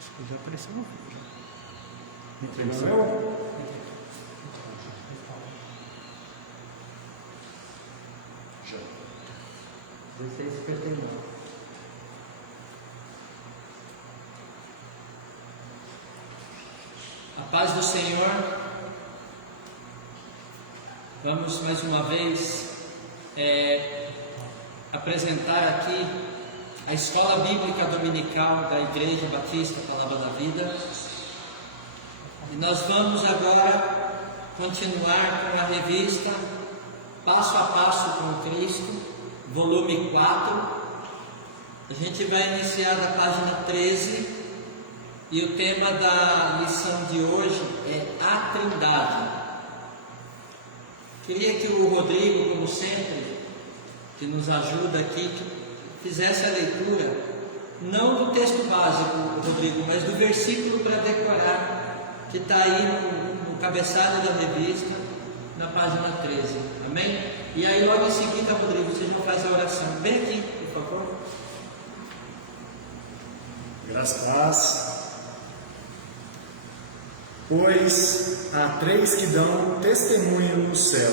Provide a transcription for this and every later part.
Acho que já apareceu no vídeo. Já. 16:59. A paz do Senhor. Vamos mais uma vez apresentar aqui a Escola Bíblica Dominical da Igreja Batista Palavra da Vida. E nós vamos agora continuar com a revista Passo a Passo com Cristo, volume 4. A gente vai iniciar da página 13 e o tema da lição de hoje é a Trindade. Queria que o Rodrigo, como sempre, que nos ajuda aqui, fizesse a leitura, não do texto básico, Rodrigo, mas do versículo para decorar, que está aí no cabeçalho da revista, na página 13, amém? E aí logo em seguida, Rodrigo, vocês vão fazer a oração. Vem aqui, por favor. Graças a Deus. Pois há três que dão testemunho no céu: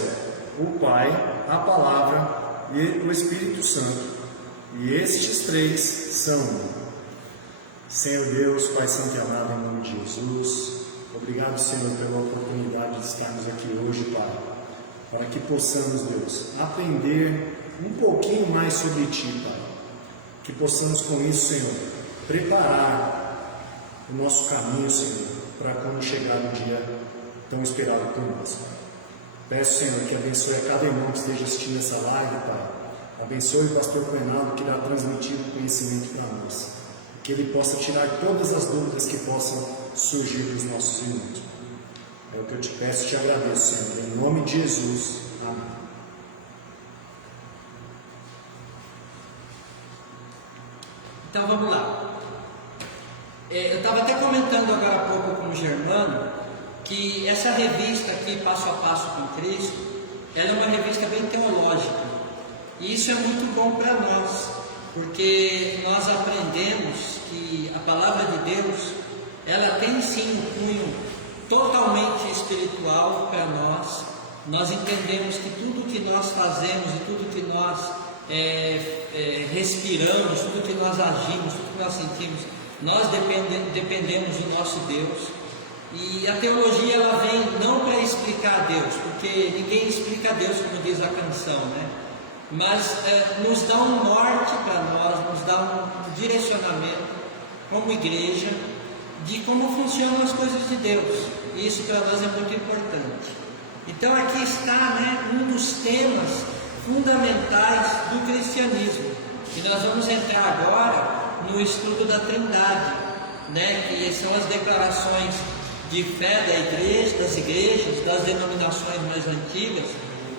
o Pai, a Palavra e o Espírito Santo. E estes três são um. Senhor Deus, Pai Santo e amado, em nome de Jesus, obrigado, Senhor, pela oportunidade de estarmos aqui hoje, Pai, para que possamos, Deus, aprender um pouquinho mais sobre Ti, Pai. Que possamos com isso, Senhor, preparar o nosso caminho, Senhor, para quando chegar o dia tão esperado por nós, Pai. Peço, Senhor, que abençoe a cada irmão que esteja assistindo essa live, Pai. Abençoe o pastor Coenado, que irá transmitir o conhecimento para nós. Que ele possa tirar todas as dúvidas que possam surgir dos nossos irmãos. É o que eu te peço e te agradeço, Senhor. Em nome de Jesus. Amém. Então vamos lá. Eu estava até comentando agora há pouco com o Germano que essa revista aqui, Passo a Passo com Cristo, ela é uma revista bem teológica. E isso é muito bom para nós, porque nós aprendemos que a palavra de Deus, ela tem sim um cunho totalmente espiritual para nós. Nós entendemos que tudo que nós fazemos e tudo que nós respiramos, tudo que nós agimos, tudo que nós sentimos, nós dependemos do nosso Deus. E a teologia, ela vem não para explicar Deus, porque ninguém explica Deus, como diz a canção, né? Mas nos dá um norte para nós, nos dá um direcionamento como igreja de como funcionam as coisas de Deus. E isso para nós é muito importante. Então aqui está, né, um dos temas fundamentais do cristianismo. E nós vamos entrar agora no estudo da Trindade, né, que são as declarações de fé da igreja, das igrejas, das denominações mais antigas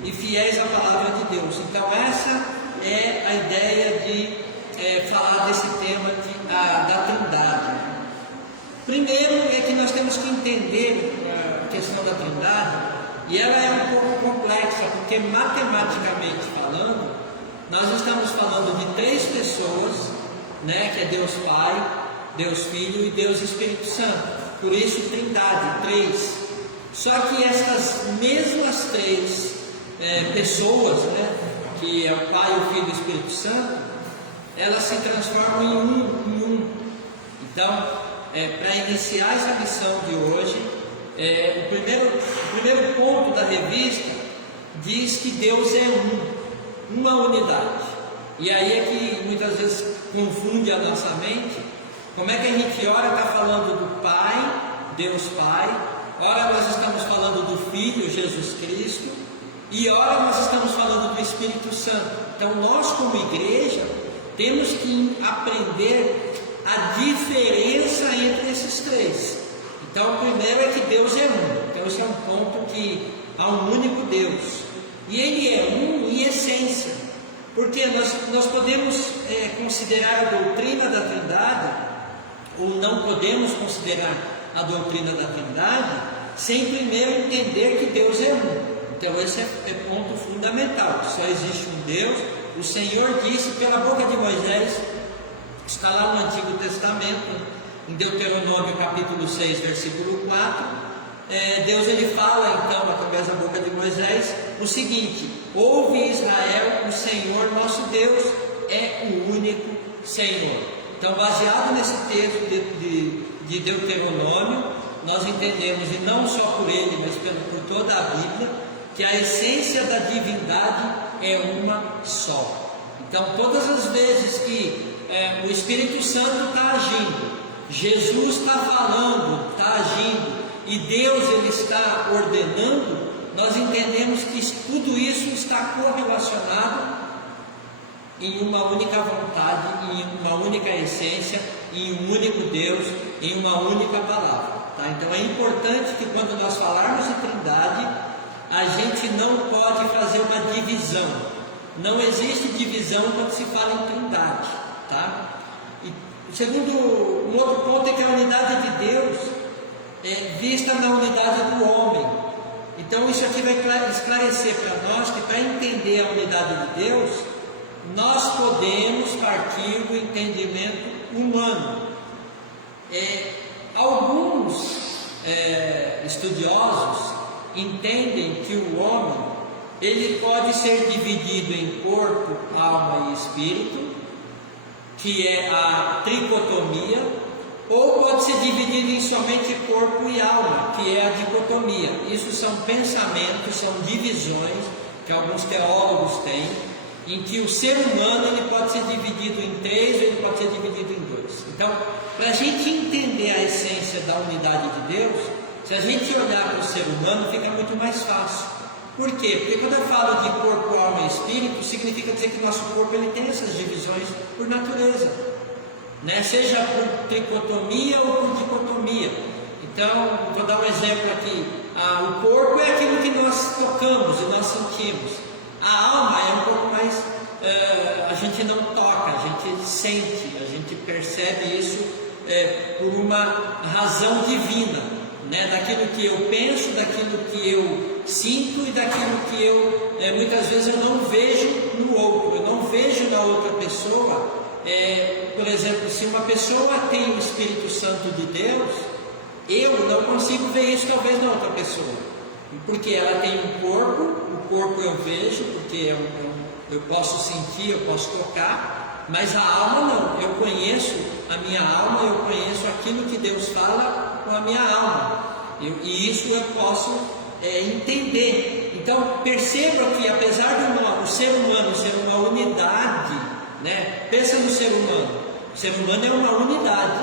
e fiéis à palavra de Deus. Então essa é a ideia de falar desse tema da Trindade. Primeiro é que nós temos que entender a questão da Trindade, e ela é um pouco complexa, porque matematicamente falando, nós estamos falando de três pessoas, né, que é Deus Pai, Deus Filho e Deus Espírito Santo. Por isso Trindade, três. Só que essas mesmas três pessoas, né, que é o Pai, o Filho e o Espírito Santo, elas se transformam em um. Então, para iniciar essa lição de hoje, o primeiro ponto da revista diz que Deus é uma unidade. E aí é que muitas vezes confunde a nossa mente. Como é que a gente ora está falando do Pai, Deus Pai, ora nós estamos falando do Filho, Jesus Cristo, e ora nós estamos falando do Espírito Santo. Então nós, como igreja, temos que aprender a diferença entre esses três. Então o primeiro é que Deus é um. Então esse é um ponto que há um único Deus, e Ele é um em essência, porque nós podemos considerar a doutrina da Trindade, ou não podemos considerar a doutrina da Trindade sem primeiro entender que Deus é um. Então esse é ponto fundamental, só existe um Deus. O Senhor disse pela boca de Moisés, está lá no Antigo Testamento, em Deuteronômio capítulo 6, versículo 4, Deus ele fala então, através da boca de Moisés, o seguinte: ouve Israel, o Senhor nosso Deus é o único Senhor. Então, baseado nesse texto de Deuteronômio, nós entendemos, e não só por ele, mas por toda a Bíblia, que a essência da divindade é uma só. Então, todas as vezes que o Espírito Santo está agindo, Jesus está falando, está agindo, e Deus ele está ordenando, nós entendemos que tudo isso está correlacionado em uma única vontade, em uma única essência, em um único Deus, em uma única palavra. Tá? Então é importante que quando nós falarmos de Trindade, a gente não pode fazer uma divisão. Não existe divisão quando se fala em Trindade. Tá? E segundo, um outro ponto é que a unidade de Deus é vista na unidade do homem. Então isso aqui vai esclarecer para nós que para entender a unidade de Deus, nós podemos partir do entendimento humano. Alguns estudiosos entendem que o homem ele pode ser dividido em corpo, alma e espírito, que é a tricotomia, ou pode ser dividido em somente corpo e alma, que é a dicotomia. Isso são pensamentos, são divisões que alguns teólogos têm, em que o ser humano ele pode ser dividido em 3 ou ele pode ser dividido em 2. Então, para a gente entender a essência da unidade de Deus, se a gente olhar para o ser humano, fica muito mais fácil. Por quê? Porque quando eu falo de corpo, alma e espírito, significa dizer que o nosso corpo ele tem essas divisões por natureza, né? Seja por tricotomia ou por dicotomia. Então, vou dar um exemplo aqui. O corpo é aquilo que nós tocamos e nós sentimos. A alma é um pouco mais, a gente não toca, a gente sente, a gente percebe isso por uma razão divina, né? Daquilo que eu penso, daquilo que eu sinto e daquilo que eu, muitas vezes eu não vejo no outro, eu não vejo na outra pessoa. Por exemplo, se uma pessoa tem o Espírito Santo de Deus, eu não consigo ver isso talvez na outra pessoa, porque ela tem um corpo, o corpo eu vejo, porque eu posso sentir, eu posso tocar, mas a alma não. Eu conheço a minha alma, eu conheço aquilo que Deus fala com a minha alma, e isso eu posso entender. Então perceba que apesar do ser humano ser uma unidade, né? Pensa no ser humano. O ser humano é uma unidade.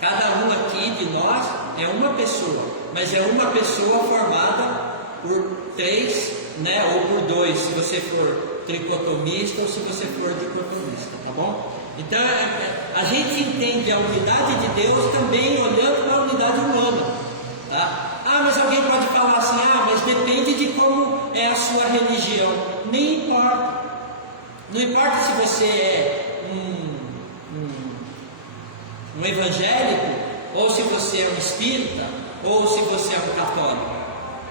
Cada um aqui de nós é uma pessoa, mas é uma pessoa formada por 3, né? Ou por 2, se você for tricotomista ou se você for dicotomista, tá bom? Então a gente entende a unidade de Deus também olhando para a unidade humana, tá? Mas alguém pode falar assim, mas depende de como é a sua religião. Nem importa. Não importa se você é um evangélico, ou se você é um espírita, ou se você é um católico,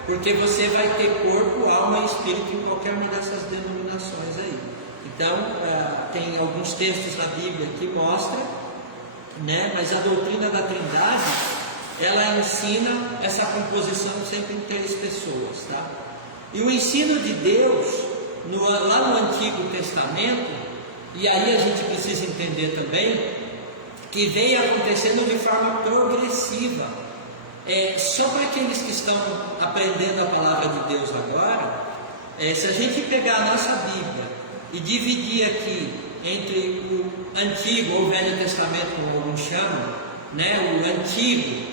porque você vai ter corpo, alma e espírito em qualquer uma dessas denominações aí. Então, tem alguns textos na Bíblia que mostram, né? Mas a doutrina da Trindade, ela ensina essa composição sempre em 3 pessoas, tá? E o ensino de Deus, lá no Antigo Testamento, e aí a gente precisa entender também, que veio acontecendo de forma progressiva. Só para aqueles que estão aprendendo a palavra de Deus agora, se a gente pegar a nossa Bíblia e dividir aqui entre o Antigo ou Velho Testamento, como alguns chamam, né, o Antigo,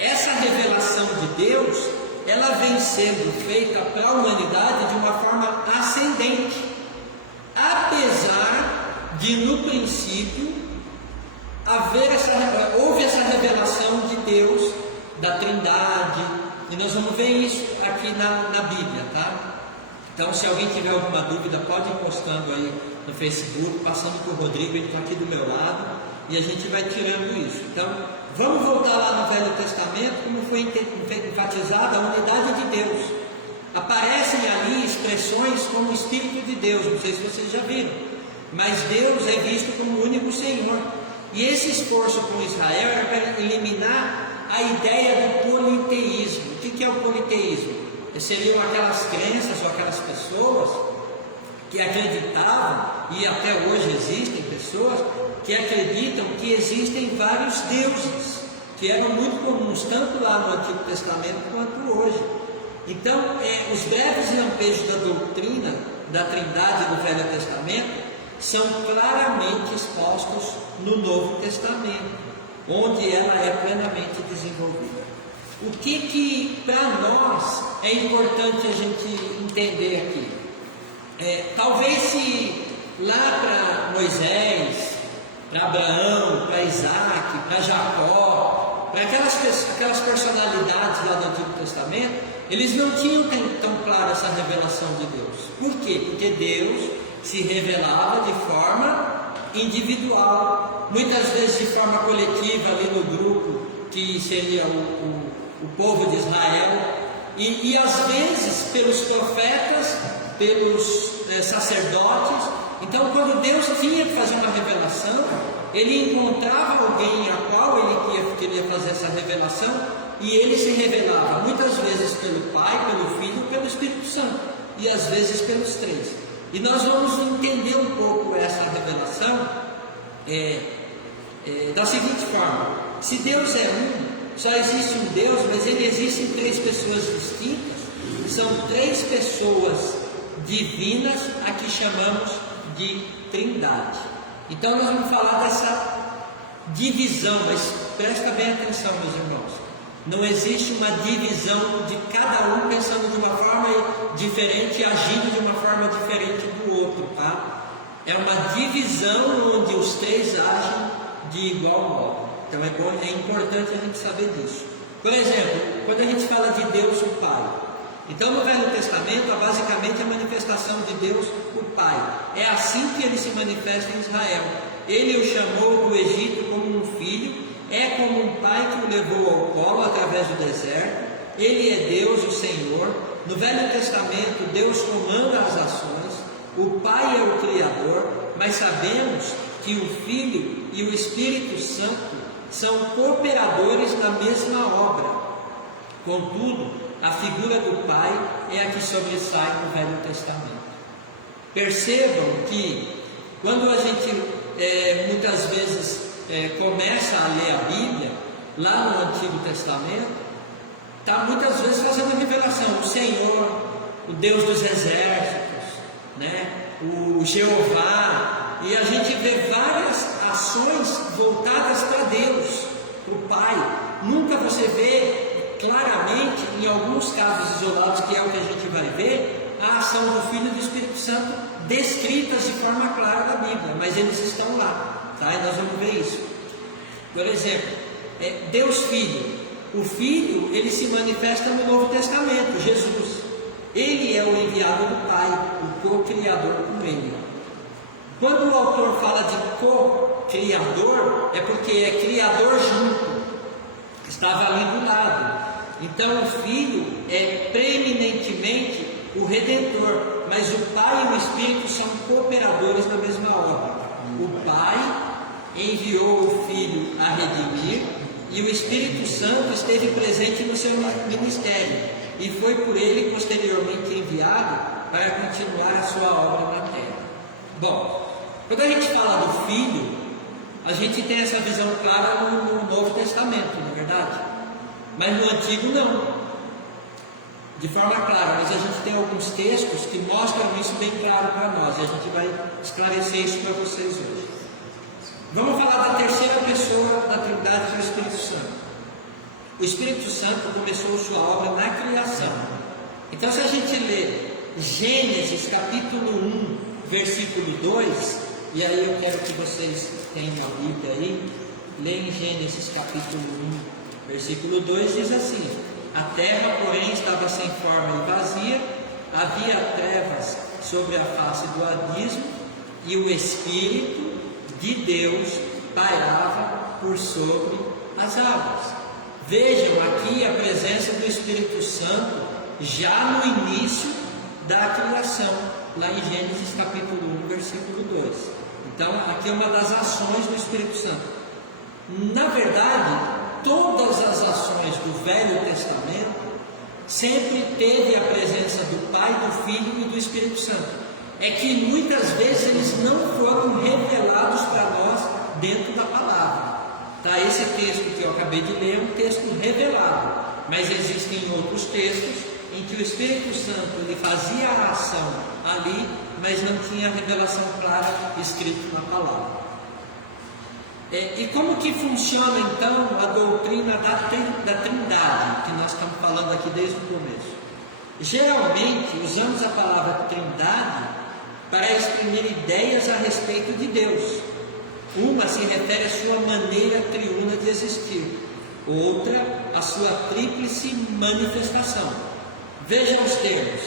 essa revelação de Deus, ela vem sendo feita para a humanidade de uma forma ascendente, apesar de no princípio houve essa revelação de Deus, da Trindade, e nós vamos ver isso aqui na Bíblia, tá? Então, se alguém tiver alguma dúvida, pode ir postando aí no Facebook, passando por Rodrigo, ele está aqui do meu lado, e a gente vai tirando isso. Então, vamos voltar lá no Velho Testamento, como foi enfatizada a unidade de Deus. Aparecem ali expressões como o Espírito de Deus, não sei se vocês já viram, mas Deus é visto como o único Senhor. E esse esforço com Israel era para eliminar a ideia do politeísmo. O que é o politeísmo? Seriam aquelas crenças ou aquelas pessoas que acreditavam, e até hoje existem pessoas que acreditam que existem vários deuses, que eram muito comuns tanto lá no Antigo Testamento quanto hoje. Então, os breves lampejos da doutrina da Trindade do Velho Testamento são claramente expostos no Novo Testamento, onde ela é plenamente desenvolvida. O que para nós é importante a gente entender aqui? Talvez se lá para Moisés, para Abraão, para Isaac, para Jacó, para aquelas personalidades lá do Antigo Testamento, eles não tinham tão clara essa revelação de Deus. Por quê? Porque Deus se revelava de forma individual, muitas vezes de forma coletiva ali no grupo que seria o povo de Israel, e às vezes pelos profetas, pelos sacerdotes. Então, quando Deus tinha que fazer uma revelação, ele encontrava alguém a qual ele queria fazer essa revelação, e ele se revelava muitas vezes pelo Pai, pelo Filho e pelo Espírito Santo, e às vezes pelos três. E nós vamos entender um pouco essa revelação da seguinte forma: se Deus é um, só existe um Deus, mas ele existe em três pessoas distintas. São três pessoas divinas a que chamamos de Trindade. Então nós vamos falar dessa divisão, mas presta bem atenção, meus irmãos. Não existe uma divisão de cada um pensando de uma forma diferente e agindo de uma forma diferente do outro, tá? É uma divisão onde os três agem de igual modo. Então é importante a gente saber disso. Por exemplo, quando a gente fala de Deus o Pai, então no Velho Testamento é basicamente a manifestação de Deus o Pai. É assim que ele se manifesta em Israel. Ele o chamou do Egito como um filho, é como um pai que o levou ao colo através do deserto. Ele é Deus, o Senhor. No Velho Testamento, Deus comanda as ações. O Pai é o Criador, mas sabemos que o Filho e o Espírito Santo são cooperadores na mesma obra. Contudo, a figura do Pai é a que sobressai no Velho Testamento. Percebam que quando a gente muitas vezes começa a ler a Bíblia, lá no Antigo Testamento, está muitas vezes fazendo revelação: o Senhor, o Deus dos exércitos, né? O Jeová, e a gente vê várias ações voltadas para Deus, o Pai. Nunca você vê claramente, em alguns casos isolados, que é o que a gente vai ver, a ação do Filho e do Espírito Santo descritas de forma clara na Bíblia, mas eles estão lá, tá? E nós vamos ver isso. Por exemplo, Deus Filho. O Filho, ele se manifesta no Novo Testamento, Jesus. Ele é o enviado do Pai, o co-criador com ele. Quando o autor fala de co-criador, é porque é criador junto, estava ali do lado. Então o Filho é preeminentemente o Redentor, mas o Pai e o Espírito são cooperadores na mesma obra. O Pai enviou o Filho a redimir, e o Espírito Santo esteve presente no seu ministério, e foi por ele posteriormente enviado para continuar a sua obra na terra. Bom, quando a gente fala do Filho, a gente tem essa visão clara no Novo Testamento, não é verdade? Mas no Antigo não, de forma clara, mas a gente tem alguns textos que mostram isso bem claro para nós, e a gente vai esclarecer isso para vocês hoje. Vamos falar da terceira pessoa da Trindade, que é o Espírito Santo. O Espírito Santo começou sua obra na criação. Então, se a gente ler Gênesis capítulo 1, versículo 2, e aí eu quero que vocês tenham a Bíblia aí, leem Gênesis capítulo 1, versículo 2, diz assim: a terra, porém, estava sem forma e vazia, havia trevas sobre a face do abismo, e o Espírito de Deus pairava por sobre as águas. Vejam aqui a presença do Espírito Santo já no início da criação, lá em Gênesis capítulo 1, versículo 2. Então, aqui é uma das ações do Espírito Santo. Na verdade, todas as ações do Velho Testamento sempre teve a presença do Pai, do Filho e do Espírito Santo. É que muitas vezes eles não foram revelados para nós dentro da palavra. Tá? Esse texto que eu acabei de ler é um texto revelado, mas existem outros textos em que o Espírito Santo ele fazia a ação ali, mas não tinha revelação clara escrita na palavra. E como que funciona então a doutrina da Trindade, que nós estamos falando aqui desde o começo? Geralmente usamos a palavra Trindade para exprimir ideias a respeito de Deus. Uma se refere à sua maneira triuna de existir, outra à sua tríplice manifestação. Vejam os termos.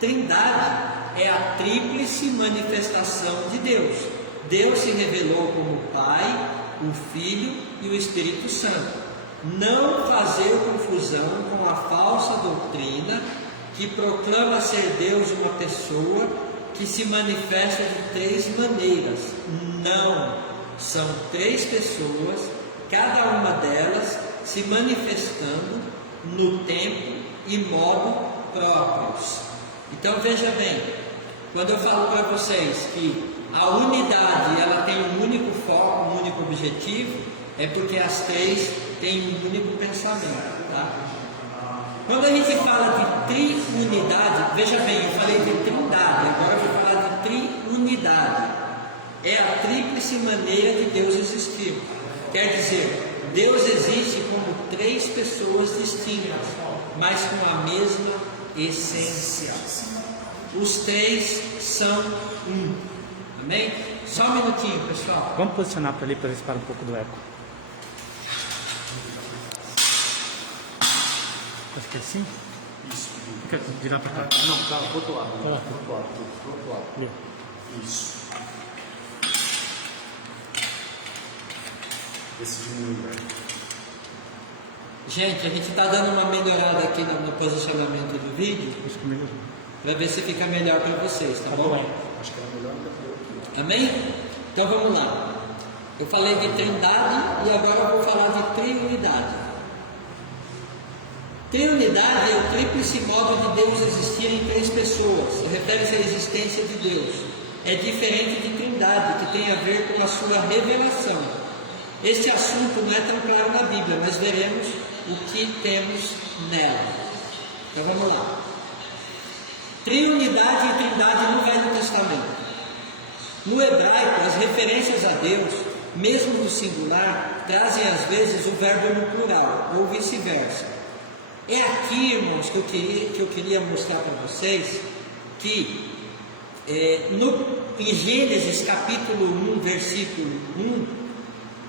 Trindade é a tríplice manifestação de Deus. Deus se revelou como o Pai, o Filho e o Espírito Santo. Não fazer confusão com a falsa doutrina que proclama ser Deus uma pessoa que se manifesta de três maneiras. Não, são três pessoas, cada uma delas se manifestando no tempo e modo próprios. Então veja bem, quando eu falo para vocês que a unidade ela tem um único foco, um único objetivo, é porque as três têm um único pensamento, tá? Quando a gente fala de triunidade, veja bem, eu falei de trindade, agora eu vou falar de triunidade. É a tríplice maneira de Deus existir. Quer dizer, Deus existe como três pessoas distintas, mas com a mesma essência. Os três são um. Amém? Só um minutinho, pessoal. Vamos posicionar para ali para ver se para um pouco do eco. Acho que é assim? Isso. Fica virar para cá. Não, tá, pro outro lado. Tá. Pro outro lado. Isso. Esse diminui, velho. Gente, a gente está dando uma melhorada aqui no posicionamento do vídeo, para ver se fica melhor para vocês, tá bom? Acho que era melhor do que eu. Amém? Então vamos lá. Eu falei de trindade e agora eu vou falar de triunidade. Triunidade é o tríplice modo de Deus existir em três pessoas. Refere-se à existência de Deus. É diferente de trindade, que tem a ver com a sua revelação. Este assunto não é tão claro na Bíblia, mas veremos o que temos nela. Então vamos lá. Triunidade e trindade no Velho Testamento. No hebraico, as referências a Deus, mesmo no singular, trazem às vezes o verbo no plural, ou vice-versa. É aqui, irmãos, que eu queria mostrar para vocês que em Gênesis capítulo 1, versículo 1,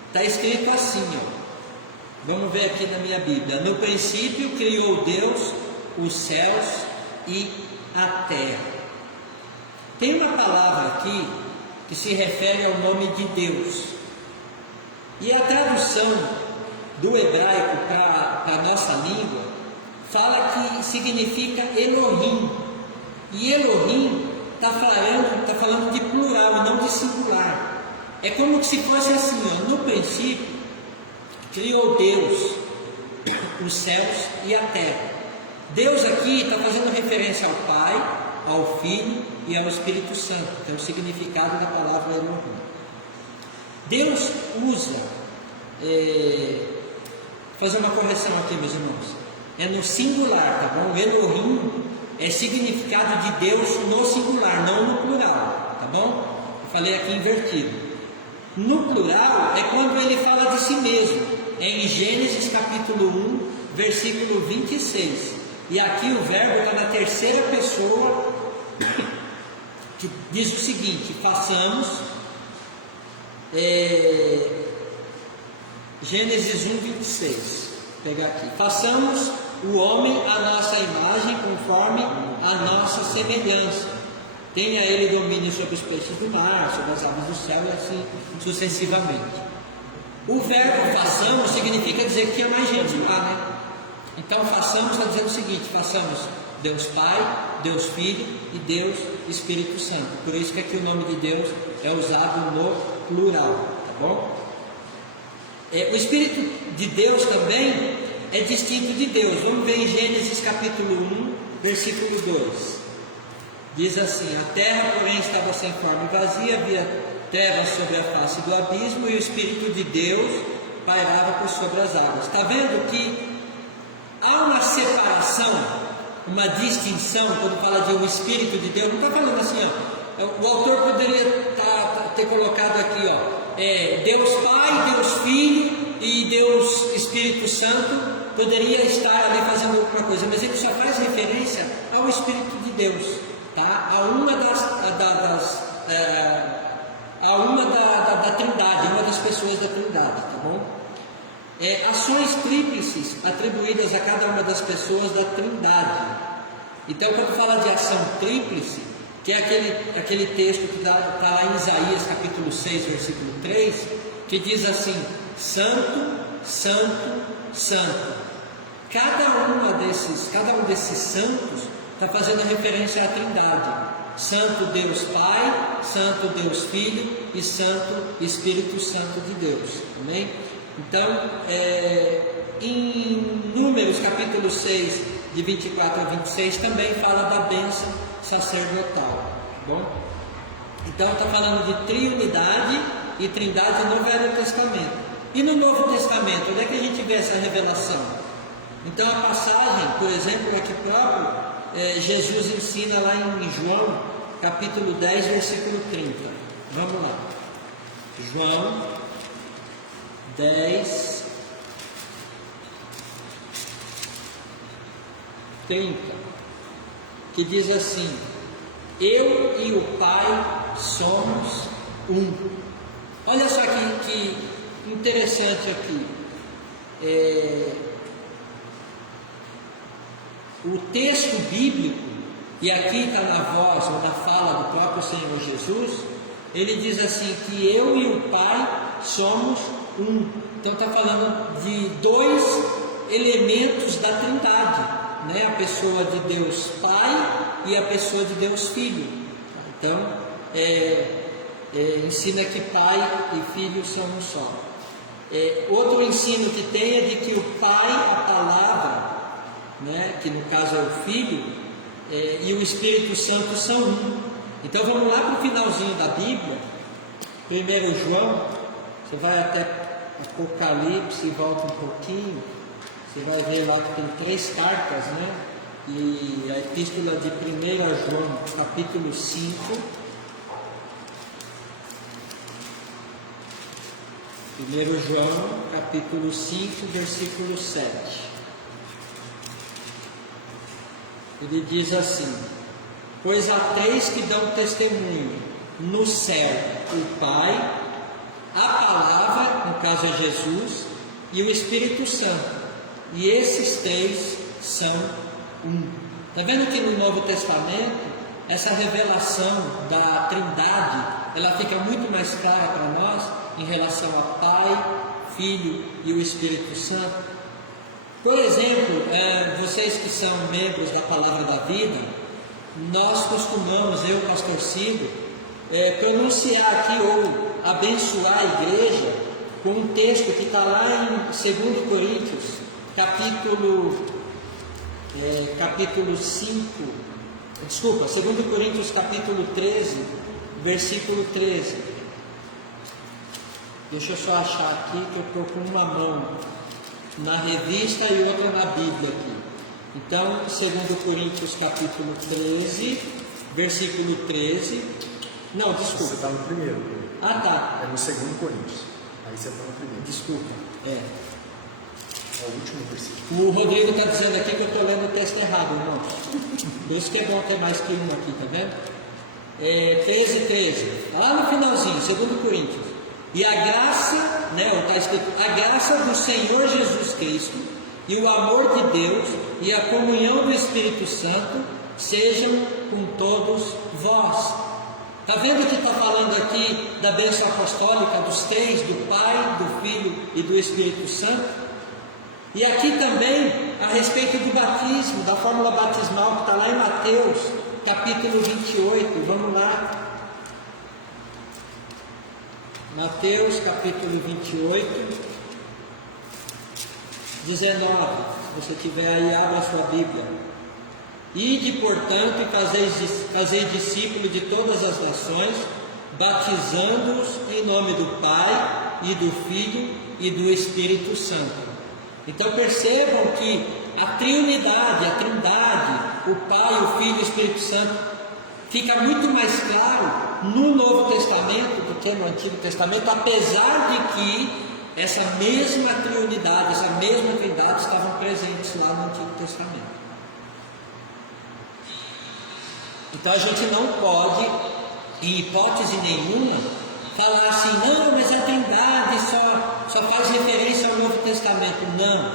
está escrito assim, ó. Vamos ver aqui na minha Bíblia. No princípio criou Deus os céus e a terra. Tem uma palavra aqui que se refere ao nome de Deus. E a tradução do hebraico para a nossa língua fala que significa Elohim. E Elohim está falando de plural e não de singular. É como se fosse assim, ó, no princípio criou Deus os céus e a terra. Deus aqui está fazendo referência ao Pai, ao Filho e ao Espírito Santo, que é o significado da palavra Elohim. Deus usa, fazer uma correção aqui, meus irmãos, é no singular, tá bom? Elohim é significado de Deus no singular, não no plural, tá bom? Eu falei aqui invertido. No plural é quando ele fala de si mesmo, é em Gênesis capítulo 1, versículo 26. E aqui o verbo está na terceira pessoa, que diz o seguinte: façamos, Gênesis 1, 26. Vou pegar aqui. Façamos o homem à nossa imagem, conforme a nossa semelhança. Tenha ele domínio sobre os peixes do mar, sobre as aves do céu e assim sucessivamente. O verbo façamos significa dizer que tinha mais gente lá, né? Então façamos está dizendo o seguinte: façamos Deus Pai, Deus Filho e Deus Espírito Santo. Por isso que aqui o nome de Deus é usado no plural, tá bom? O Espírito de Deus também é distinto de Deus. Vamos ver em Gênesis capítulo 1, versículo 2. Diz assim: a terra, porém, estava sem forma e vazia, havia trevas sobre a face do abismo, e o Espírito de Deus pairava por sobre as águas. Está vendo que há uma separação, uma distinção, quando fala de um Espírito de Deus? Não está falando assim, ó. O autor poderia ter colocado aqui, ó, Deus Pai, Deus Filho e Deus Espírito Santo, poderia estar ali fazendo alguma coisa, mas ele só faz referência ao Espírito de Deus, tá? A uma da Trindade, uma das pessoas da Trindade, tá bom? Ações tríplices atribuídas a cada uma das pessoas da Trindade. Então, quando fala de ação tríplice, que é aquele texto que está lá em Isaías capítulo 6, versículo 3, que diz assim: Santo, Santo, Santo. Cada um desses santos está fazendo referência à Trindade. Santo Deus Pai, Santo Deus Filho e Santo Espírito Santo de Deus. Amém? Então, em Números capítulo 6, de 24 a 26, também fala da bênção sacerdotal. Tá bom? Então, está falando de triunidade e trindade no Velho Testamento. E no Novo Testamento, onde é que a gente vê essa revelação? Então, a passagem, por exemplo, aqui próprio, Jesus ensina lá em João, capítulo 10, versículo 30. Vamos lá. João 10, 30, que diz assim: eu e o Pai somos um. Olha só que interessante aqui. O texto bíblico, e aqui está na voz ou na fala do próprio Senhor Jesus, ele diz assim, que eu e o Pai somos um. Então está falando de dois elementos da Trindade, né? A pessoa de Deus Pai e a pessoa de Deus Filho. Então ensina que Pai e Filho são um só. Outro ensino que tem é de que o Pai, a palavra, né, que no caso é o Filho, e o Espírito Santo são um. Então vamos lá para o finalzinho da Bíblia, 1 João, você vai até Apocalipse e volta um pouquinho, você vai ver lá que tem 3 cartas, né? E a epístola de 1 João, capítulo 5, João, capítulo 5, versículo 7. Ele diz assim: pois há 3 que dão testemunho no céu, o Pai, a palavra, no caso é Jesus, e o Espírito Santo, e esses 3 são um. Está vendo que no Novo Testamento essa revelação da Trindade, ela fica muito mais clara para nós em relação a Pai, Filho e o Espírito Santo? Por exemplo, vocês que são membros da Palavra da Vida, nós costumamos, eu, pastor Cido, pronunciar aqui ou abençoar a igreja com um texto que está lá em 2 Coríntios, capítulo 5, desculpa, 2 Coríntios capítulo 13, versículo 13. Deixa eu só achar aqui que eu estou com uma mão na revista e outra na Bíblia aqui. Então, 2 Coríntios capítulo 13, versículo 13. Não, desculpa. Você está no primeiro. Ah, tá. É no 2 Coríntios. Aí você está no primeiro. Desculpa. É o último versículo. O Rodrigo está dizendo aqui que eu estou lendo o texto errado, irmão. Por isso que é bom ter mais que um aqui, tá vendo? 13. Lá no finalzinho, 2 Coríntios. E a graça, né, está escrito, a graça do Senhor Jesus Cristo e o amor de Deus e a comunhão do Espírito Santo sejam com todos vós. Está vendo que está falando aqui da bênção apostólica dos 3, do Pai, do Filho e do Espírito Santo? E aqui também a respeito do batismo, da fórmula batismal que está lá em Mateus, capítulo 28, vamos lá. Mateus capítulo 28, 19, se você tiver aí, abra a sua Bíblia. Ide, portanto, e fazeis discípulos de todas as nações, batizando-os em nome do Pai, e do Filho, e do Espírito Santo. Então percebam que a Trindade, o Pai, o Filho e o Espírito Santo, fica muito mais claro no Novo Testamento do que no Antigo Testamento, apesar de que essa mesma Trindade, essa mesma Trindade estavam presentes lá no Antigo Testamento. Então a gente não pode, em hipótese nenhuma, falar assim, não, mas a Trindade só faz referência ao Novo Testamento. Não,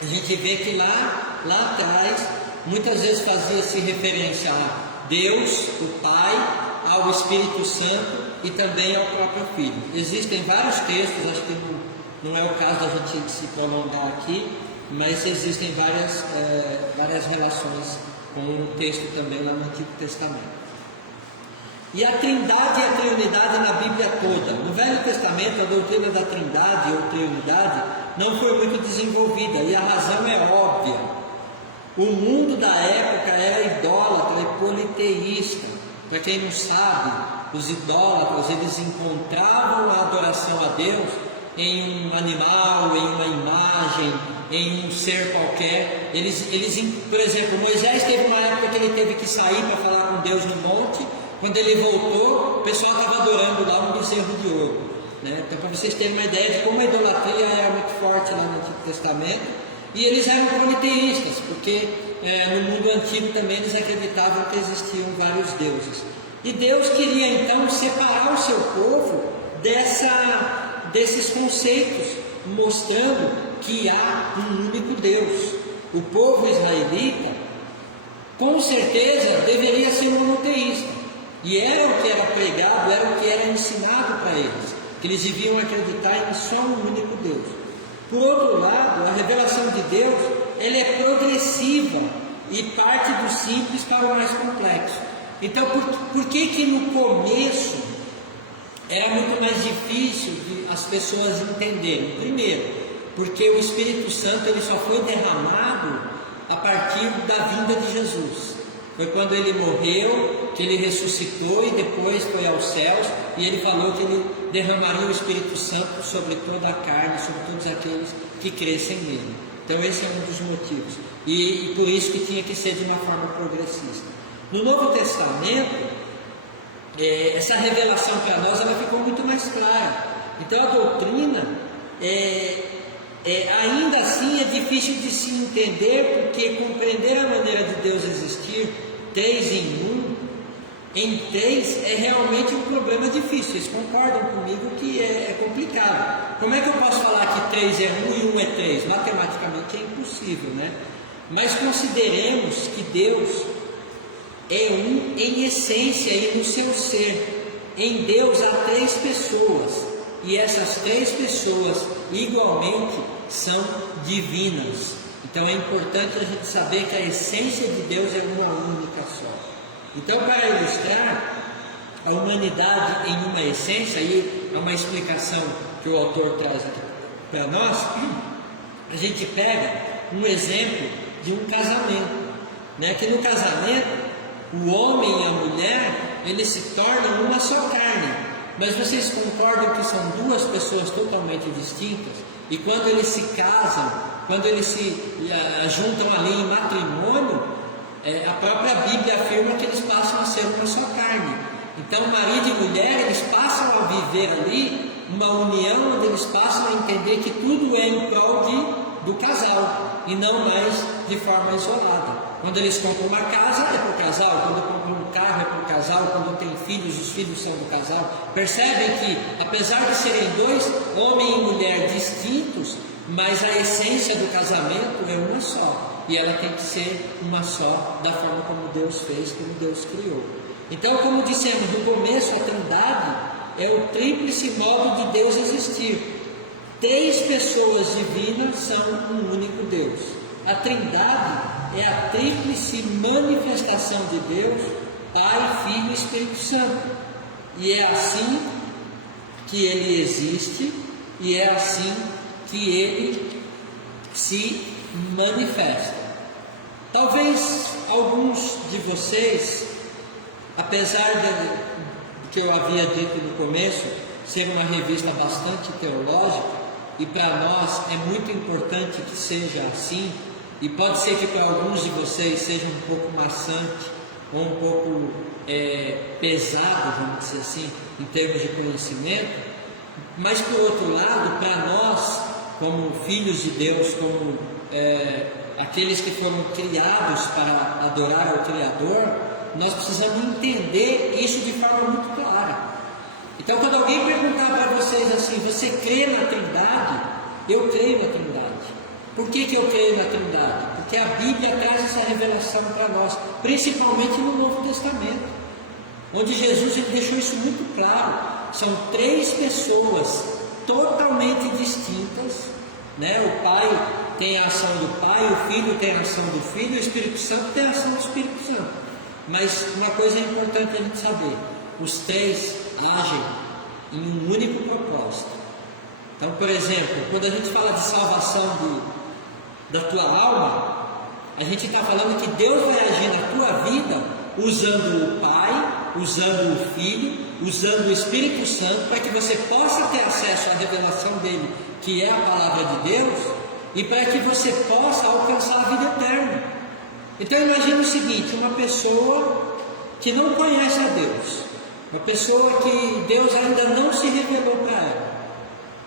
a gente vê que lá atrás, muitas vezes fazia-se referência a Deus, o Pai, ao Espírito Santo e também ao próprio Filho. Existem vários textos, acho que não é o caso da gente se prolongar aqui, mas existem várias relações com o texto também lá no Antigo Testamento. E a Trindade e a Trinidade na Bíblia toda. No Velho Testamento, a doutrina da Trindade ou Trinidade não foi muito desenvolvida, e a razão é óbvia. O mundo da época era idólatra e politeísta. Para quem não sabe, os idólatras, eles encontravam a adoração a Deus em um animal, em uma imagem, em um ser qualquer. Por exemplo, Moisés teve uma época que ele teve que sair para falar com Deus no monte. Quando ele voltou, o pessoal estava adorando lá um bezerro de ouro, né? Então, para vocês terem uma ideia de como a idolatria era muito forte lá no Antigo Testamento. E eles eram politeístas, porque no mundo antigo também eles acreditavam que existiam vários deuses. E Deus queria então separar o seu povo desses conceitos, mostrando que há um único Deus. O povo israelita, com certeza, deveria ser monoteísta. E era o que era pregado, era o que era ensinado para eles, que eles deviam acreditar em só um único Deus. Por outro lado, a revelação de Deus, ela é progressiva e parte do simples para o mais complexo. Então, por que no começo era muito mais difícil de as pessoas entenderem? Primeiro, porque o Espírito Santo ele só foi derramado a partir da vinda de Jesus. Foi quando ele morreu, que ele ressuscitou e depois foi aos céus, e ele falou que ele derramaria o Espírito Santo sobre toda a carne, sobre todos aqueles que crescem nele. Então esse é um dos motivos, e por isso que tinha que ser de uma forma progressista. No Novo Testamento, essa revelação para nós ela ficou muito mais clara. Então a doutrina, ainda assim é difícil de se entender, porque compreender a maneira de Deus existir, 3 em 3, é realmente um problema difícil. Vocês concordam comigo que é complicado? Como é que eu posso falar que 3 é 1 e 1 é 3? Matematicamente é impossível, né? Mas consideremos que Deus é um em essência e no seu ser. Em Deus há 3 pessoas, e essas 3 pessoas igualmente são divinas. Então é importante a gente saber que a essência de Deus é uma única só. Então, para ilustrar a humanidade em uma essência, aí é uma explicação que o autor traz aqui para nós, a gente pega um exemplo de um casamento, né? Que no casamento, o homem e a mulher, eles se tornam uma só carne. Mas vocês concordam que são 2 pessoas totalmente distintas? E quando eles se casam, quando eles se juntam ali em matrimônio, a própria Bíblia afirma que eles passam a ser uma só carne. Então, marido e mulher, eles passam a viver ali uma união onde eles passam a entender que tudo é em prol do casal e não mais de forma isolada. Quando eles compram uma casa, é para o casal. Quando compram um carro, é para o casal. Quando tem filhos, os filhos são do casal. Percebem que, apesar de serem 2, homem e mulher distintos, mas a essência do casamento é uma só. E ela tem que ser uma só, da forma como Deus fez, como Deus criou. Então, como dissemos no começo, a Trindade é o tríplice modo de Deus existir. 3 pessoas divinas são um único Deus. A Trindade é a tríplice manifestação de Deus, Pai, Filho e Espírito Santo. E é assim que Ele existe, e é assim que Ele se manifesta. Talvez alguns de vocês, apesar do que eu havia dito no começo, ser uma revista bastante teológica, e para nós é muito importante que seja assim, e pode ser que para alguns de vocês seja um pouco maçante, ou um pouco pesado, vamos dizer assim, em termos de conhecimento, mas por outro lado, para nós, como filhos de Deus, como aqueles que foram criados para adorar ao Criador, nós precisamos entender isso de forma muito clara. Então, quando alguém perguntar para vocês assim, você crê na Trindade? Eu creio na Trindade. Por que eu creio na Trindade? Porque a Bíblia traz essa revelação para nós, principalmente no Novo Testamento, onde Jesus ele deixou isso muito claro. São 3 pessoas totalmente distintas, né? O Pai tem a ação do Pai, o Filho tem a ação do Filho, o Espírito Santo tem a ação do Espírito Santo. Mas uma coisa é importante a gente saber: os 3 agem em um único propósito. Então, por exemplo, quando a gente fala de salvação da tua alma, a gente está falando que Deus vai agir na tua vida usando o Pai, usando o Filho, usando o Espírito Santo, para que você possa ter acesso à revelação dele, que é a palavra de Deus, e para que você possa alcançar a vida eterna. Então imagine o seguinte: uma pessoa que não conhece a Deus, uma pessoa que Deus ainda não se revelou para ela.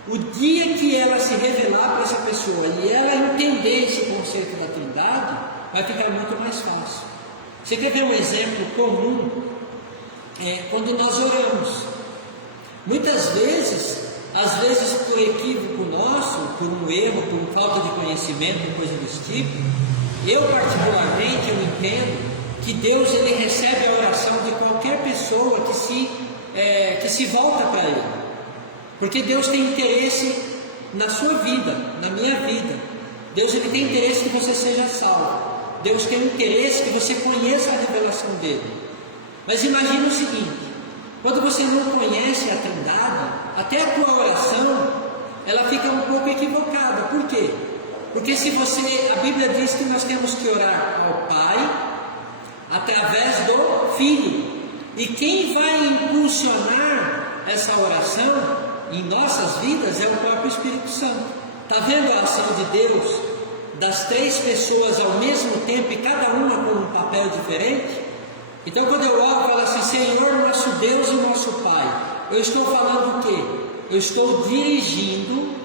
O dia que ela se revelar para essa pessoa e ela entender esse conceito da Trindade, vai ficar muito mais fácil. Você quer ver um exemplo comum? Quando nós oramos. Muitas vezes, às vezes por equívoco nosso, por um erro, por falta de conhecimento, coisa desse tipo, eu particularmente eu entendo que Deus ele recebe a oração de qualquer pessoa que se volta para Ele, porque Deus tem interesse na sua vida, na minha vida. Deus ele tem interesse que você seja salvo. Deus tem interesse que você conheça a revelação dele. Mas imagine o seguinte: quando você não conhece a Trindade, até a tua oração ela fica um pouco equivocada. Por quê? Porque a Bíblia diz que nós temos que orar ao Pai através do Filho, e quem vai impulsionar essa oração em nossas vidas é o próprio Espírito Santo. Está vendo a ação de Deus das 3 pessoas ao mesmo tempo, e cada uma com um papel diferente? Então quando eu oro, eu falo assim: Senhor nosso Deus e nosso Pai, eu estou falando o quê? Eu estou dirigindo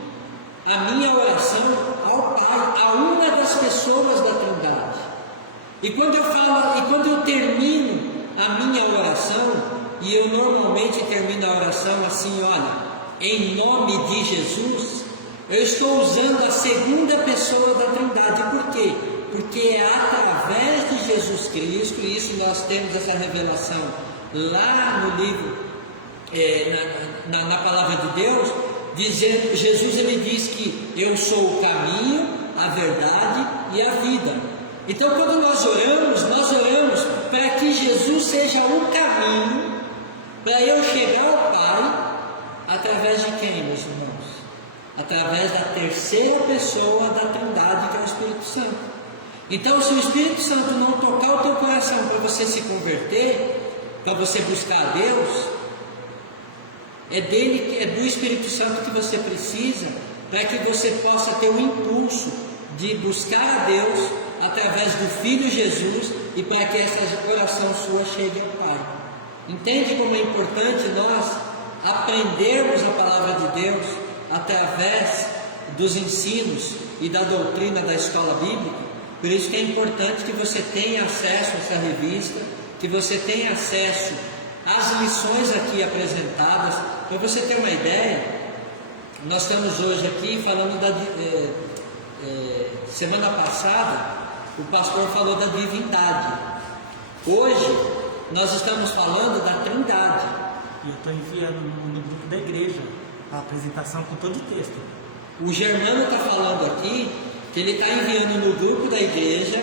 a minha oração ao Pai, a uma das pessoas da Trindade. E quando eu termino a minha oração, e eu normalmente termino a oração assim, olha, em nome de Jesus, eu estou usando a segunda pessoa da Trindade. Por quê? Porque é através de Jesus Cristo, e isso nós temos essa revelação lá no livro, na palavra de Deus, dizendo, Jesus ele diz que eu sou o caminho, a verdade e a vida. Então quando nós oramos para que Jesus seja o caminho para eu chegar ao Pai, através de quem, meus irmãos? Através da terceira pessoa da Trindade, que é o Espírito Santo. Então, se o Espírito Santo não tocar o teu coração para você se converter, para você buscar a Deus, é do Espírito Santo que você precisa, para que você possa ter o impulso de buscar a Deus através do Filho Jesus, e para que essa oração sua chegue ao Pai. Entende como é importante nós aprendermos a palavra de Deus através dos ensinos e da doutrina da escola bíblica? Por isso que é importante que você tenha acesso a essa revista, que você tenha acesso às lições aqui apresentadas. Para você ter uma ideia, nós estamos hoje aqui falando semana passada o pastor falou da divindade. Hoje nós estamos falando da Trindade. E eu estou enviando no grupo da igreja a apresentação com todo o texto. O Germano está falando aqui que ele está enviando no grupo da igreja.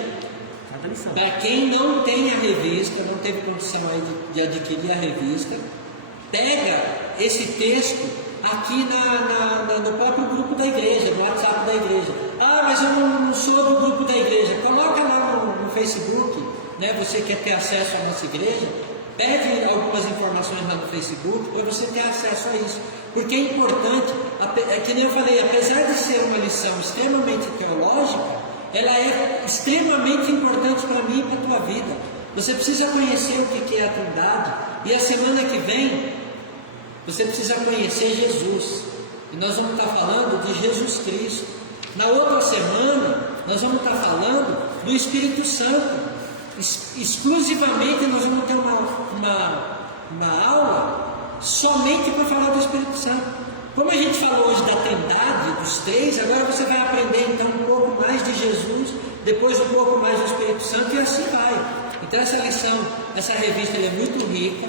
Para quem não tem a revista, não teve condição aí de adquirir a revista, pega esse texto aqui no próprio grupo da igreja, no WhatsApp da igreja. Ah, mas eu não Facebook, né? Você quer ter acesso à nossa igreja, pede algumas informações lá no Facebook para você ter acesso a isso, porque é importante, é que nem eu falei, apesar de ser uma lição extremamente teológica, ela é extremamente importante para mim e para a tua vida. Você precisa conhecer o que é a Trindade, e a semana que vem você precisa conhecer Jesus, e nós vamos estar falando de Jesus Cristo. Na outra semana nós vamos estar falando do Espírito Santo. Exclusivamente nós vamos ter uma aula somente para falar do Espírito Santo. Como a gente falou hoje da Trindade, dos três, agora você vai aprender então um pouco mais de Jesus, depois um pouco mais do Espírito Santo, e assim vai. Então essa lição, essa revista, ela é muito rica,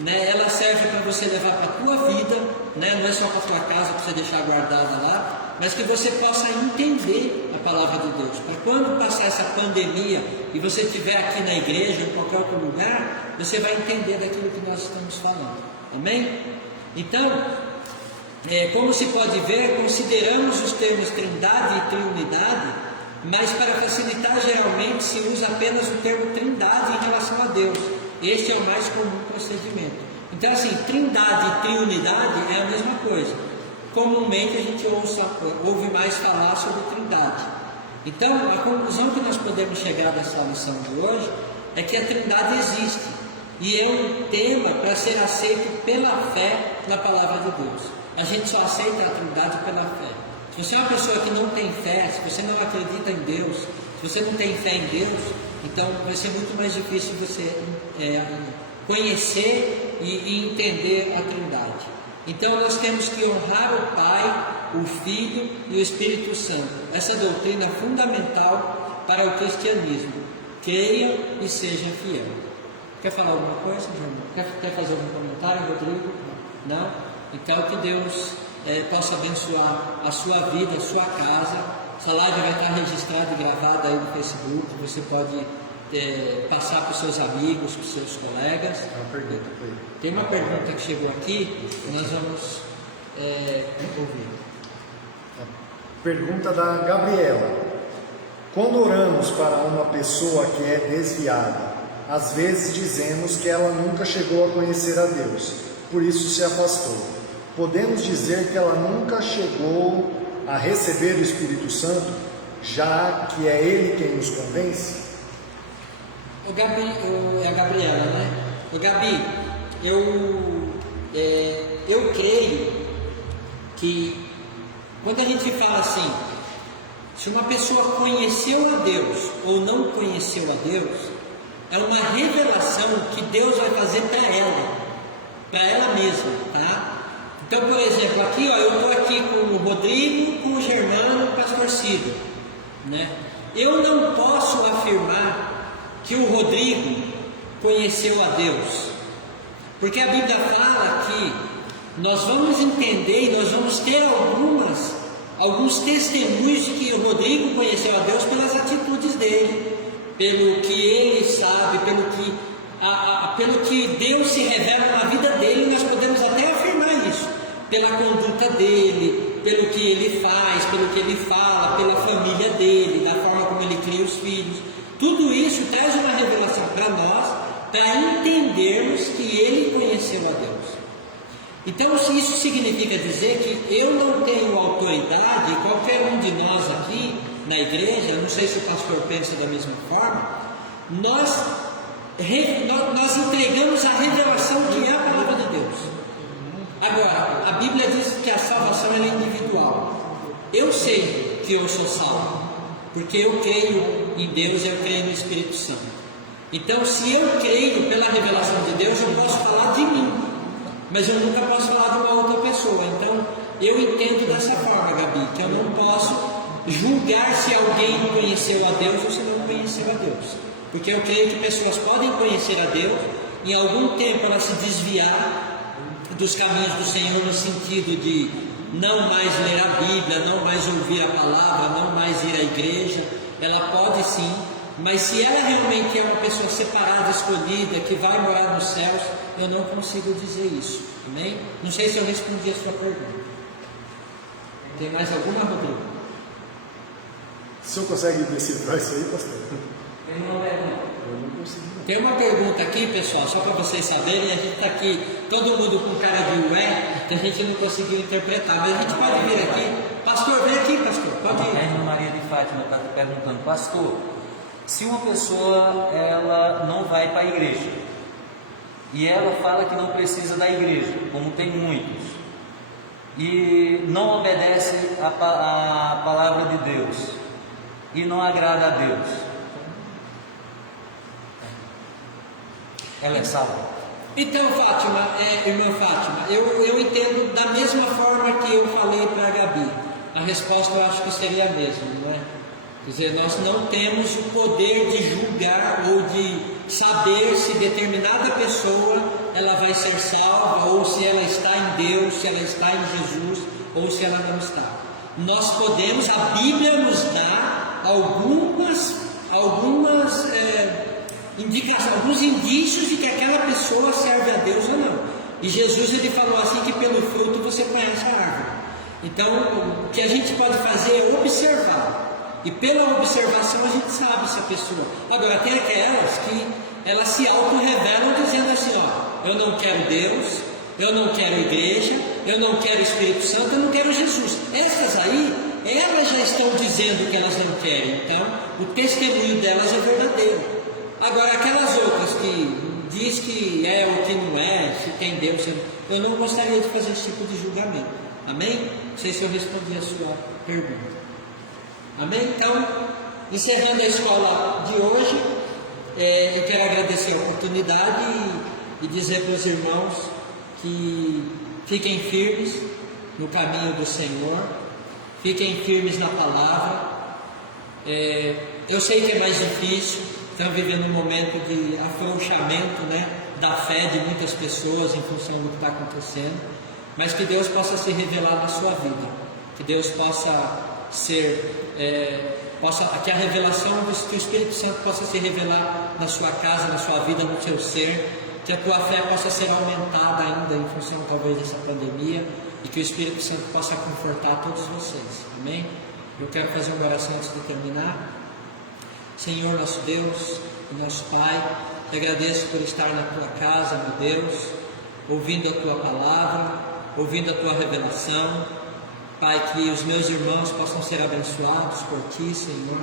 né? Ela serve para você levar para a tua vida, né? Não é só para a tua casa, para você deixar guardada lá, mas que você possa entender a palavra de Deus, para quando passar essa pandemia e você estiver aqui na igreja ou em qualquer outro lugar, você vai entender daquilo que nós estamos falando. Amém? Então, como se pode ver, consideramos os termos Trindade e Triunidade, mas para facilitar geralmente se usa apenas o termo Trindade em relação a Deus. Este é o mais comum procedimento. Então assim, Trindade e Triunidade é a mesma coisa. Comumente a gente ouve mais falar sobre Trindade. Então a conclusão que nós podemos chegar dessa lição de hoje é que a Trindade existe e é um tema para ser aceito pela fé na palavra de Deus. A gente só aceita a Trindade pela fé. Se você é uma pessoa que não tem fé, se você não acredita em Deus, se você não tem fé em Deus, então vai ser muito mais difícil você conhecer e entender a Trindade. Então nós temos que honrar o Pai, o Filho e o Espírito Santo. Essa doutrina é fundamental para o cristianismo. Creia e seja fiel. Quer falar alguma coisa, João? Quer fazer algum comentário, Rodrigo? Não? Então que Deus possa abençoar a sua vida, a sua casa. Essa live vai estar registrada e gravada aí no Facebook. Você pode passar para os seus amigos, para os seus colegas. Tem uma pergunta que chegou aqui, nós vamos ouvir. Pergunta da Gabriela: quando oramos para uma pessoa que é desviada, às vezes dizemos que ela nunca chegou a conhecer a Deus, por isso se afastou. Podemos dizer que ela nunca chegou a receber o Espírito Santo, já que é Ele quem nos convence? É a Gabriela, né? Gabi, eu creio que quando a gente fala assim, se uma pessoa conheceu a Deus ou não conheceu a Deus, é uma revelação que Deus vai fazer para ela mesma, tá? Então, por exemplo, aqui, eu estou aqui com o Rodrigo, com o Germano e o Pastor Cido, né? Eu não posso afirmar que o Rodrigo conheceu a Deus, porque a Bíblia fala que nós vamos entender e nós vamos ter alguns testemunhos de que o Rodrigo conheceu a Deus pelas atitudes dele, pelo que ele sabe, pelo que Deus se revela na vida dele. Nós podemos até afirmar isso, pela conduta dele, pelo que ele faz, pelo que ele fala, pela família dele, da forma como ele cria os filhos. Tudo isso traz uma revelação para nós, para entendermos que ele conheceu a Deus. Então isso significa dizer que eu não tenho autoridade, qualquer um de nós aqui na igreja, não sei se o pastor pensa da mesma forma, nós entregamos a revelação que é a palavra de Deus. Agora, a Bíblia diz que a salvação é individual. Eu sei que eu sou salvo, porque eu creio em Deus e eu creio no Espírito Santo. Então, se eu creio pela revelação de Deus, eu posso falar de mim, mas eu nunca posso falar de uma outra pessoa. Então, eu entendo dessa forma, Gabi, que eu não posso julgar se alguém conheceu a Deus ou se não conheceu a Deus, porque eu creio que pessoas podem conhecer a Deus, em algum tempo elas se desviar dos caminhos do Senhor, no sentido de não mais ler a Bíblia, não mais ouvir a palavra, não mais ir à igreja. Ela pode sim, mas se ela realmente é uma pessoa separada, escolhida, que vai morar nos céus, eu não consigo dizer isso. Amém? Não sei se eu respondi a sua pergunta. Tem mais alguma, Rodrigo? O senhor consegue decifrar isso aí, pastor? Tem uma pergunta. Eu não consegui. Tem uma pergunta aqui, pessoal, só para vocês saberem, a gente está aqui, todo mundo com cara de ué, que a gente não conseguiu interpretar, mas a gente pode vir aqui. Pastor, vem aqui, pastor, pode ir. A irmã Maria de Fátima está perguntando, pastor, se uma pessoa ela não vai para a igreja e ela fala que não precisa da igreja, como tem muitos, e não obedece a palavra de Deus e não agrada a Deus, ela é salva? Então, Fátima, irmã Fátima, eu entendo da mesma forma que eu falei para a Gabi. A resposta eu acho que seria a mesma, não é? Quer dizer, nós não temos o poder de julgar ou de saber se determinada pessoa ela vai ser salva, ou se ela está em Deus, se ela está em Jesus, ou se ela não está. Nós podemos, a Bíblia nos dá algumas indicações, alguns indícios de que aquela pessoa serve a Deus ou não. E Jesus ele falou assim que pelo fruto você conhece a árvore. Então, o que a gente pode fazer é observar. E pela observação a gente sabe se a pessoa... Agora, tem aquelas que elas se auto-revelam dizendo assim, ó, eu não quero Deus, eu não quero igreja, eu não quero Espírito Santo, eu não quero Jesus. Essas aí, elas já estão dizendo que elas não querem. Então, o testemunho delas é verdadeiro. Agora, aquelas outras que diz que é ou que não é, se tem Deus, eu não gostaria de fazer esse tipo de julgamento. Amém? Não sei se eu respondi a sua pergunta. Amém? Então, encerrando a escola de hoje, eu quero agradecer a oportunidade e dizer para os irmãos que fiquem firmes no caminho do Senhor, fiquem firmes na palavra. Eu sei que é mais difícil, estamos vivendo um momento de afrouxamento, né, da fé de muitas pessoas em função do que está acontecendo, mas que Deus possa se revelar na sua vida, que Deus possa ser, que a revelação, que o Espírito Santo possa se revelar na sua casa, na sua vida, no seu ser, que a tua fé possa ser aumentada ainda em função talvez dessa pandemia, e que o Espírito Santo possa confortar todos vocês, amém? Eu quero fazer uma oração antes de terminar. Senhor nosso Deus e nosso Pai, te agradeço por estar na tua casa, meu Deus, ouvindo a tua palavra, ouvindo a tua revelação. Pai, que os meus irmãos possam ser abençoados por ti, Senhor,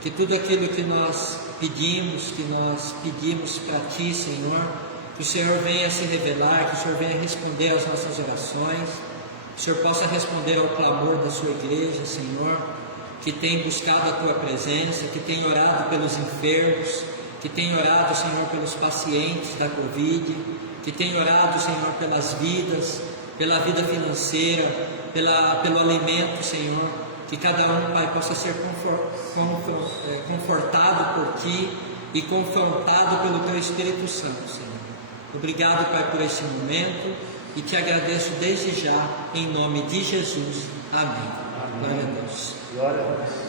que tudo aquilo que nós pedimos para ti, Senhor, que o Senhor venha se revelar, que o Senhor venha responder às nossas orações, que o Senhor possa responder ao clamor da sua igreja, Senhor, que tem buscado a tua presença, que tem orado pelos enfermos, que tem orado, Senhor, pelos pacientes da Covid, que tem orado, Senhor, pelas vidas, pela vida financeira, pelo alimento, Senhor, que cada um, Pai, possa ser confortado por Ti e confrontado pelo Teu Espírito Santo, Senhor. Obrigado, Pai, por esse momento e te agradeço desde já, em nome de Jesus. Amém. Glória a Deus. Glória a Deus.